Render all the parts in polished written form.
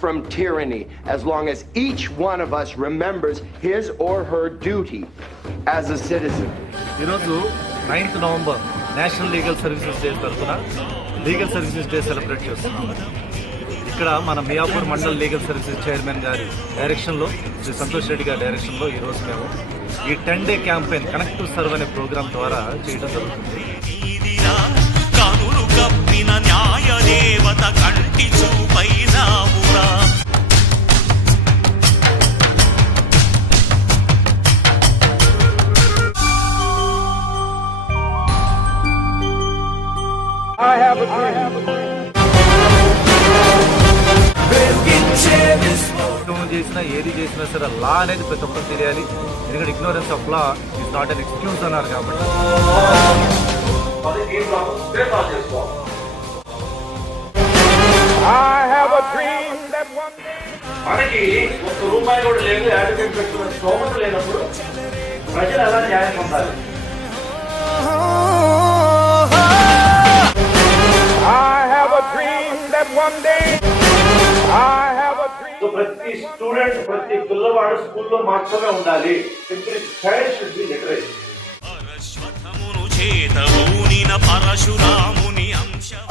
from tyranny as long as each one of us remembers his or her duty as a citizen. ఈరోజు 9th November national legal services day తరఫున legal services day celebrate చేస్తున్నాం. ఇక్కడ మన Miyapur mandal legal services chairman గారి డైరెక్షన్లో, శ్రీ సంతోష్ రెడ్డి గారి డైరెక్షన్లో ఈరోజు మేము ఈ 10 day campaign connect to serve అనే ప్రోగ్రామ్ ద్వారా చేయడం జరుగుతుంది. చేసినా ఏది చేసినా సరే లా అనేది ప్రతి ఒక్కరు తెలియాలి. ఎందుకంటే ignorance of law is not an excuse అన్నారు కాబట్టి. మనకి ₹1 కూడా లేదు, అడ్వకేట్ పెట్టుకున్న స్తోమత లేనప్పుడు ప్రజలు ఎలా న్యాయం పొందాలి? ప్రతి స్టూడెంట్, ప్రతి పిల్లవాడు స్కూల్లో మాత్రమే ఉండాలి. Child should be literate.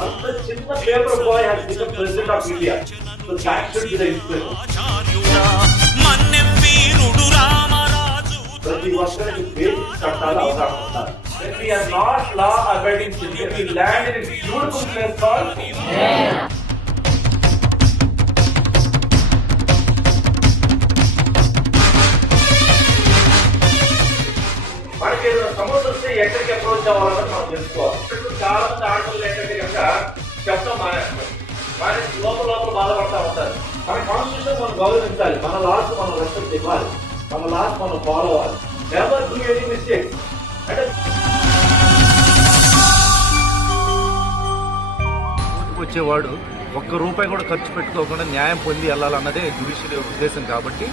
అంత చిన్న paper boy has become president of India. So that should be the inspiration. ప్రతి ఒక్కరికి బేసిక్ చట్టాలు అవగాహన ఉండాలి. We are not law-abiding citizens. We land in a beautiful place called మనకి ఏదైనా సమస్య వస్తే ఎక్కడికి అప్రోచ్ అవ్వాలని మనం తెలుసుకోవాలి. చాలా మంది ఆడపిల్లలు ఏంటంటే కనుక చెప్పడం మానేసి లోపల బాధపడతా ఉంటారు. మన కాన్స్టిట్యూషన్ మనం గౌరవించాలి, మన లాస్ మనం రెస్పెక్ట్ ఇవ్వాలి, మన లాస్ మనం ఫాలో అవ్వాలి. Never do any mistake. అంటే వచ్చేవాడు ₹1 కూడా ఖర్చు పెట్టుకోకుండా న్యాయం పొంది వెళ్ళాలన్నదే జ్యుడిషియరీ ఉద్దేశం. కాబట్టి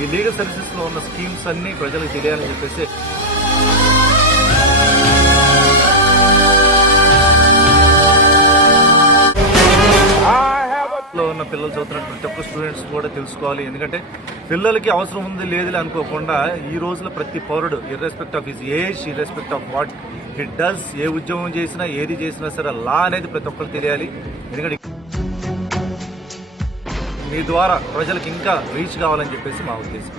ఈ లీగల్ సర్వీసెస్లో ఉన్న స్కీమ్స్ అన్నీ ప్రజలకు తెలియాలని చెప్పేసి ఉన్న పిల్లలు చదువుతున్న ప్రతి ఒక్క స్టూడెంట్స్ కూడా తెలుసుకోవాలి. ఎందుకంటే పిల్లలకి అవసరం ఉంది లేదు అనుకోకుండా ఈ రోజులో ప్రతి పౌరుడు irrespective of his age, irrespective of what he does, ఏ ఉద్యోగం చేసినా ఏది చేసినా సరే లా అనేది ప్రతి ఒక్కరు తెలియాలి. ఎందుకంటే మీ ద్వారా ప్రజలకు ఇంకా రీచ్ కావాలని చెప్పేసి మా ఉద్దేశం.